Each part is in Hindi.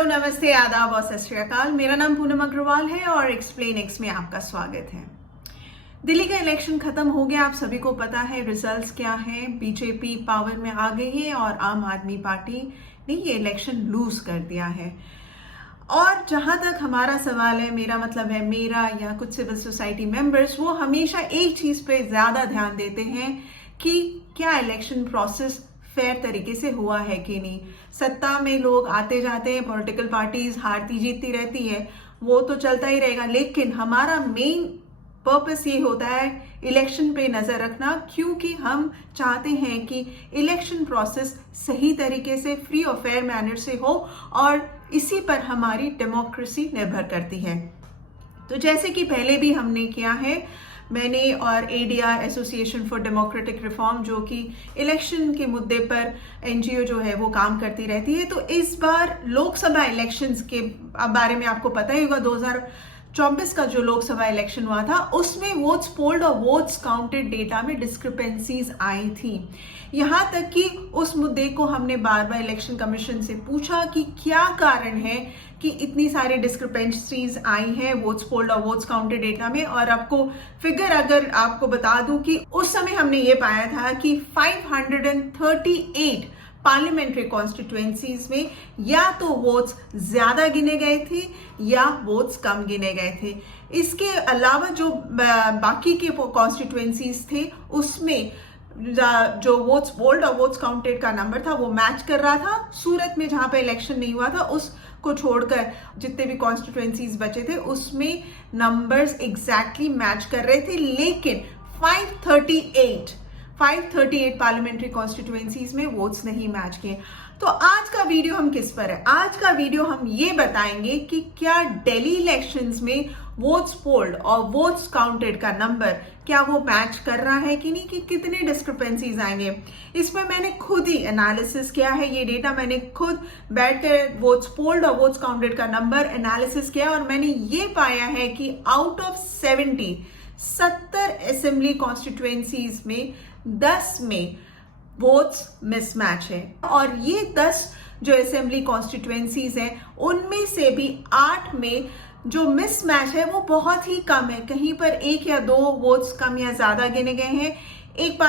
हेलो, नमस्ते, आदाब और सत श्री अकाल। मेरा नाम पूनम अग्रवाल है और एक्सप्लेन एक्स में आपका स्वागत है। दिल्ली का इलेक्शन खत्म हो गया, आप सभी को पता है रिजल्ट्स क्या है। बीजेपी पावर में आ गई है और आम आदमी पार्टी ने ये इलेक्शन लूज कर दिया है। और जहां तक हमारा सवाल है, मेरा मतलब है मेरा या कुछ सिविल सोसाइटी मेंबर्स, वो हमेशा एक चीज पे ज्यादा ध्यान देते हैं कि क्या इलेक्शन प्रोसेस फेयर तरीके से हुआ है कि नहीं। सत्ता में लोग आते जाते हैं, पॉलिटिकल पार्टीज हारती जीतती रहती है, वो तो चलता ही रहेगा, लेकिन हमारा मेन पर्पस ये होता है इलेक्शन पे नजर रखना, क्योंकि हम चाहते हैं कि इलेक्शन प्रोसेस सही तरीके से फ्री और फेयर मैनर से हो और इसी पर हमारी डेमोक्रेसी निर्भर करती है। तो जैसे कि पहले भी हमने किया है, मैंने और ADR association for democratic reform, जो कि इलेक्शन के मुद्दे पर एनजीओ जो है वो काम करती रहती है, तो इस बार लोकसभा इलेक्शंस के बारे में आपको पता ही होगा। 2024 का जो लोकसभा इलेक्शन हुआ था, उसमें वोट्स पोल्ड और वोट्स काउंटेड डेटा में डिस्क्रिपेंसीज आई थी। यहां तक कि उस मुद्दे को हमने बार बार इलेक्शन कमीशन से पूछा कि क्या कारण है कि इतनी सारी डिस्क्रिपेंसीज आई हैं वोट्स पोल्ड और वोट्स काउंटेड डेटा में। और आपको फिगर अगर आपको बता दूं कि उस समय हमने ये पाया था कि 538 पार्लियामेंट्री कॉन्स्टिट्यूएंसीज में या तो वोट्स ज्यादा गिने गए थे या वोट्स कम गिने गए थे। इसके अलावा जो बाकी के कॉन्स्टिट्यूएंसीज थे, उसमें जो वोट्स पोल्ड और वोट्स काउंटेड का नंबर था वो मैच कर रहा था। सूरत में जहां पे इलेक्शन नहीं हुआ था, उसको छोड़कर जितने भी कॉन्स्टिट्यूएंसीज बचे थे उसमें नंबर्स एग्जैक्टली मैच कर रहे थे। लेकिन 538 पार्लियामेंट्री कॉन्स्टिट्यूएंसीज में वोट्स नहीं मैच किए। तो आज का वीडियो हम किस पर है? आज का वीडियो हम ये बताएंगे कि क्या दिल्ली इलेक्शंस में वोट्स पोल्ड और वोट्स काउंटेड का नंबर क्या वो मैच कर रहा है कि नहीं, कि कितने डिस्क्रिपेंसीज आएंगे। इसमें मैंने खुद ही एनालिसिस किया है, ये डेटा मैंने खुद बैठकर वोट्स पोल्ड और वोट्स काउंटेड का नंबर एनालिसिस किया और मैंने ये पाया है कि आउट ऑफ 70 असेंबली कॉन्स्टिट्यूएंसीज में 10 में वोट्स मिसमैच है। और ये 10 जो असेंबली कॉन्स्टिट्यूएंसीज हैं, उनमें से भी 8 में जो मिसमैच है वो बहुत ही कम है। कहीं पर 1 या 2 वोट्स कम या ज्यादा गिने गए हैं। एक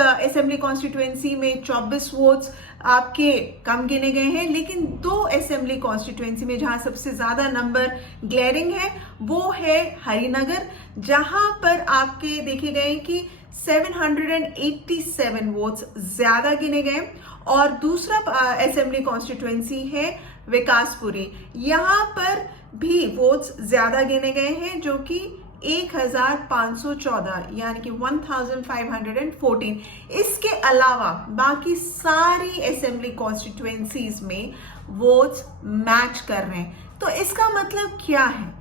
असेंबली कॉन्स्टिट्यूएंसी में 24 वोट्स आपके कम गिने गए हैं, लेकिन 2 असेंबली कॉन्स्टिट्यूएंसी में जहां सबसे ज्यादा नंबर ग्लेरिंग है वो है हरिनगर, जहां पर आपके देखे गए कि 787 वोट्स ज्यादा गिने गए। और दूसरा असेंबली कॉन्स्टिट्यूएंसी है विकासपुरी, यहां पर भी वोट्स ज्यादा गिने गए हैं, जो कि 1514 यानी कि 1514। इसके अलावा बाकी सारी असेंबली कॉन्स्टिट्यूएंसीज में वोट्स मैच कर रहे हैं। तो इसका मतलब क्या है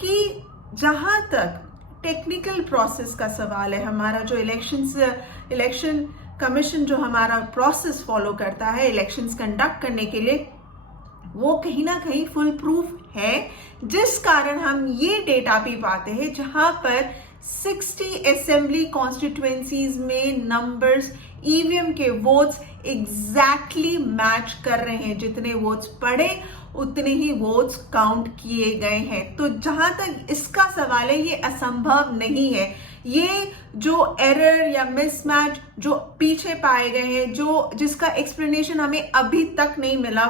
कि जहां तक टेक्निकल प्रोसेस का सवाल है, हमारा जो इलेक्शन कमीशन जो हमारा प्रोसेस फॉलो करता है इलेक्शंस कंडक्ट करने के लिए, वो कहीं ना कहीं फुल प्रूफ है, जिस कारण हम ये डेटा भी पाते हैं जहां पर 60 असेंबली कॉन्स्टिट्यूएंसीज में नंबर्स ईवीएम के वोट्स एग्जैक्टली मैच कर रहे हैं। जितने वोट्स पड़े उतने ही वोट्स काउंट किए गए हैं। तो जहां तक इसका सवाल है, ये असंभव नहीं है। ये जो एरर या मिसमैच जो पीछे पाए गए हैं, जिसका एक्सप्लेनेशन हमें अभी तक नहीं मिला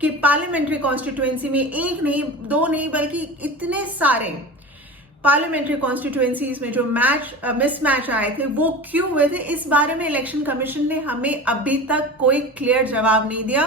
कि पार्लियामेंट्री कॉन्स्टिट्यूएंसी में 1 नहीं 2 नहीं बल्कि इतने सारे पार्लियामेंट्री कॉन्स्टिट्यूएंसीज में जो मिसमैच आए थे वो क्यों हुए थे, इस बारे में इलेक्शन कमीशन ने हमें अभी तक कोई क्लियर जवाब नहीं दिया।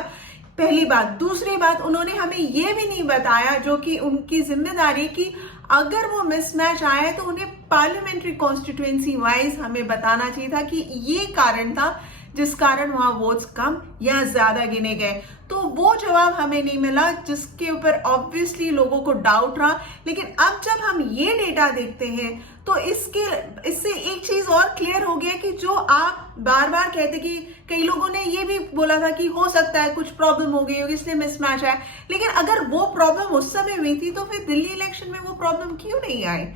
पहली बात। दूसरी बात, उन्होंने हमें ये भी नहीं बताया, जो कि उनकी जिम्मेदारी, कि अगर वो मिसमैच आया तो उन्हें पार्लियामेंट्री कॉन्स्टिट्यूएंसी वाइज हमें बताना चाहिए था कि ये कारण था जिस कारण वहां वोट्स कम या ज्यादा गिने गए। तो वो जवाब हमें नहीं मिला, जिसके ऊपर ऑब्वियसली लोगों को डाउट रहा। लेकिन अब जब हम ये डेटा देखते हैं तो इससे एक चीज और क्लियर हो गया कि जो आप बार बार कहते कि कई लोगों ने ये भी बोला था कि हो सकता है कुछ प्रॉब्लम हो गई होगी इसलिए मिसमैच आया, लेकिन अगर वो प्रॉब्लम उस समय हुई थी तो फिर दिल्ली इलेक्शन में वो प्रॉब्लम क्यों नहीं आई?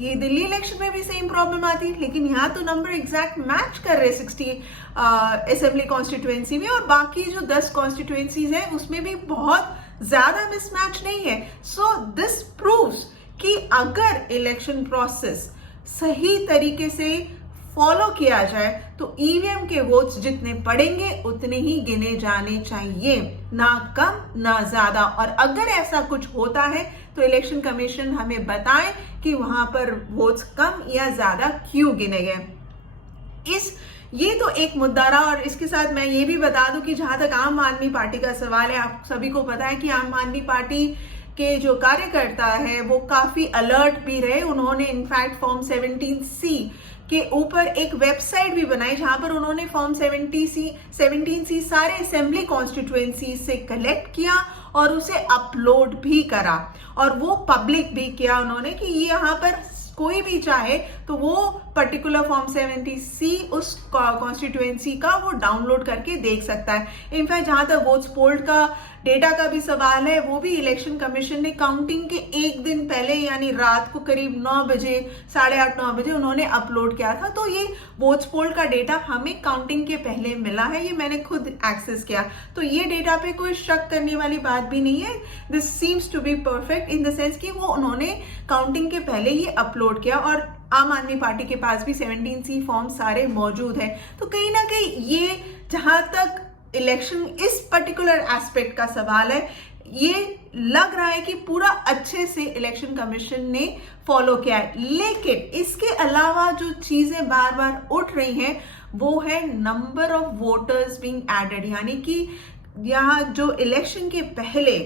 ये दिल्ली इलेक्शन में भी सेम प्रॉब्लम आती, लेकिन यहाँ तो नंबर एग्जैक्ट मैच कर रहे 60 असेंबली कॉन्स्टिट्यूएंसी में, और बाकी जो 10 कॉन्स्टिट्यूएंसीज है उसमें भी बहुत ज्यादा मिसमैच नहीं है। सो दिस प्रूव्स कि अगर इलेक्शन प्रोसेस सही तरीके से फॉलो किया जाए तो ईवीएम के वोट्स जितने पड़ेंगे उतने ही गिने जाने चाहिए, ना कम ना ज्यादा। और अगर ऐसा कुछ होता है तो इलेक्शन कमीशन हमें बताए कि वहां पर वोट्स कम या ज्यादा क्यों गिने गए। ये तो एक मुद्दा रहा। और इसके साथ मैं ये भी बता दूं कि जहां तक आम आदमी पार्टी का सवाल है, आप सभी को पता है कि आम आदमी पार्टी के जो कार्यकर्ता है वो काफी अलर्ट भी रहे। उन्होंने इनफैक्ट फॉर्म 17C के ऊपर एक वेबसाइट भी बनाई जहां पर उन्होंने फॉर्म 17C सारे असेंबली कॉन्स्टिट्यूएंसी से कलेक्ट किया और उसे अपलोड भी करा और वो पब्लिक भी किया उन्होंने कि ये यहाँ पर कोई भी चाहे तो वो पर्टिकुलर फॉर्म 70C उस कॉन्स्टिट्यूएंसी का वो डाउनलोड करके देख सकता है। इनफैक्ट जहां तक वोट्स पोल्ड का डेटा का भी सवाल है, वो भी इलेक्शन कमीशन ने काउंटिंग के एक दिन पहले यानी रात को करीब 9 बजे 8:30-9 बजे उन्होंने अपलोड किया था। तो ये वोट्स पोल्ड का डेटा हमें काउंटिंग के पहले मिला है, ये मैंने खुद एक्सेस किया। तो ये डेटा पे कोई शक करने वाली बात भी नहीं है। This seems to be perfect in the sense कि वो उन्होंने काउंटिंग के पहले ही अपलोड किया और आम आदमी पार्टी के पास भी 17C फॉर्म सारे मौजूद है। तो कहीं ना कहीं ये जहां तक इलेक्शन इस पर्टिकुलर एस्पेक्ट का सवाल है, ये लग रहा है कि पूरा अच्छे से इलेक्शन कमीशन ने फॉलो किया है। लेकिन इसके अलावा जो चीजें बार बार उठ रही हैं वो है number of voters being added, यानी कि यहाँ जो इलेक्शन के पहले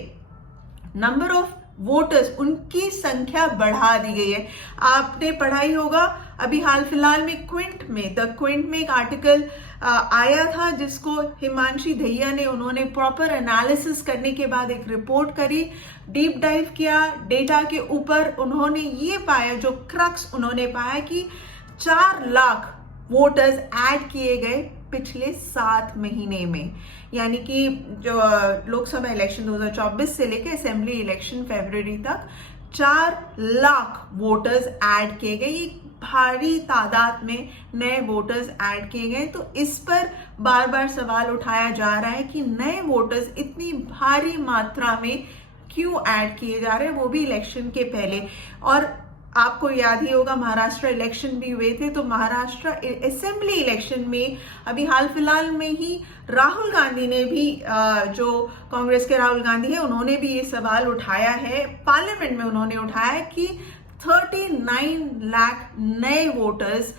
नंबर ऑफ वोटर्स उनकी संख्या बढ़ा दी गई है। आपने पढ़ा ही होगा अभी हाल फिलहाल में क्विंट में एक आर्टिकल आया था जिसको हिमांशी दहिया ने उन्होंने प्रॉपर एनालिसिस करने के बाद एक रिपोर्ट करी, डीप डाइव किया डेटा के ऊपर। उन्होंने ये पाया, जो क्रक्स उन्होंने पाया कि 4 लाख वोटर्स ऐड किए गए पिछले 7 महीने में, यानी कि जो लोकसभा इलेक्शन 2024 से लेकर असेंबली इलेक्शन फरवरी तक 4 लाख वोटर्स ऐड किए गए। ये भारी तादाद में नए वोटर्स ऐड किए गए। तो इस पर बार बार सवाल उठाया जा रहा है कि नए वोटर्स इतनी भारी मात्रा में क्यों ऐड किए जा रहे हैं, वो भी इलेक्शन के पहले। और आपको याद ही होगा महाराष्ट्र इलेक्शन भी हुए थे, तो महाराष्ट्र असेंबली इलेक्शन में अभी हाल फिलहाल में ही राहुल गांधी ने भी जो कांग्रेस के राहुल गांधी है उन्होंने भी ये सवाल उठाया है, पार्लियामेंट में उन्होंने उठाया है कि 39 लाख नए वोटर्स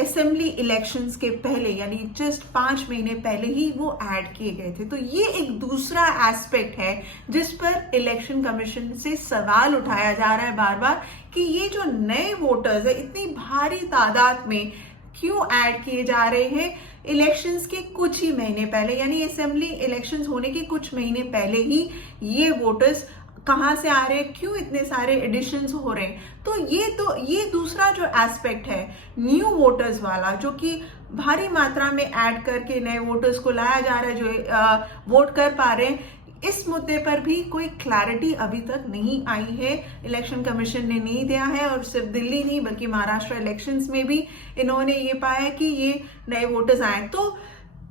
असेंबली इलेक्शंस के पहले यानी जस्ट 5 महीने पहले ही वो ऐड किए गए थे। तो ये एक दूसरा एस्पेक्ट है जिस पर इलेक्शन कमीशन से सवाल उठाया जा रहा है बार बार कि ये जो नए वोटर्स है इतनी भारी तादाद में क्यों ऐड किए जा रहे हैं इलेक्शंस के कुछ ही महीने पहले, यानी असेंबली इलेक्शंस होने के कुछ महीने पहले ही ये वोटर्स कहां से आ रहे हैं, क्यों इतने सारे एडिशंस हो रहे हैं। तो ये दूसरा जो एस्पेक्ट है न्यू वोटर्स वाला, जो कि भारी मात्रा में ऐड करके नए वोटर्स को लाया जा रहा है जो वोट कर पा रहे हैं, इस मुद्दे पर भी कोई क्लैरिटी अभी तक नहीं आई है, इलेक्शन कमीशन ने नहीं दिया है। और सिर्फ दिल्ली नहीं बल्कि महाराष्ट्र इलेक्शंस में भी इन्होंने ये पाया कि ये नए वोटर्स आए। तो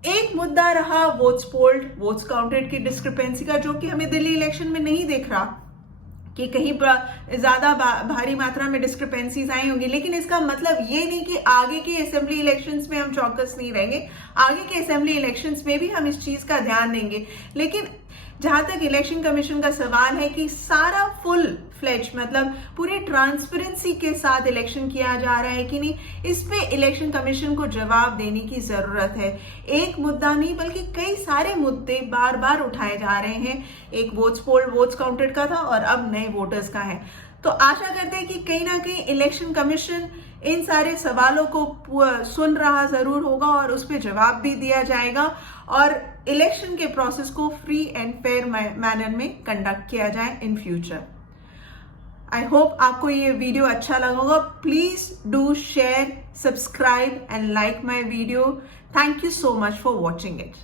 एक मुद्दा रहा वोट्स पोल्ड वोट्स काउंटेड की डिस्क्रिपेंसी का, जो कि हमें दिल्ली इलेक्शन में नहीं दिख रहा कि कहीं ज्यादा भारी मात्रा में डिस्क्रिपेंसीज आई होंगी। लेकिन इसका मतलब ये नहीं कि आगे के असेंबली इलेक्शंस में हम चौकस नहीं रहेंगे, आगे के असेंबली इलेक्शंस में भी हम इस चीज का ध्यान देंगे। लेकिन जहां तक इलेक्शन कमीशन का सवाल है कि सारा फुल फ्लेज मतलब पूरी ट्रांसपेरेंसी के साथ इलेक्शन किया जा रहा है कि नहीं, इस पे इलेक्शन कमीशन को जवाब देने की जरूरत है। एक मुद्दा नहीं बल्कि कई सारे मुद्दे बार बार उठाए जा रहे हैं। एक वोट्स पोल्ड वोट्स काउंटेड का था और अब नए वोटर्स का है। तो आशा करते हैं कि कहीं ना कहीं इलेक्शन कमीशन इन सारे सवालों को सुन रहा जरूर होगा और उस पर जवाब भी दिया जाएगा और इलेक्शन के प्रोसेस को फ्री एंड फेयर मैनर में कंडक्ट किया जाए इन फ्यूचर। आई होप आपको ये वीडियो अच्छा लगा होगा। Please do share, subscribe and like my video. Thank you so much for watching it.